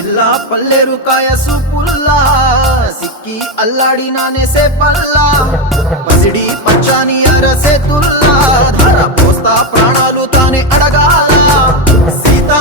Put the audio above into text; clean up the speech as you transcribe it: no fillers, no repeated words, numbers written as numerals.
పిల్ల పల్లెరు కాయ సూపుల్లా సిక్కి అల్లాడి నానేసే పల్లా పసిడి పచ్చాని అరసే తుల్లా ధర పోస్తా ప్రాణాలు తానే అడగాల సీతా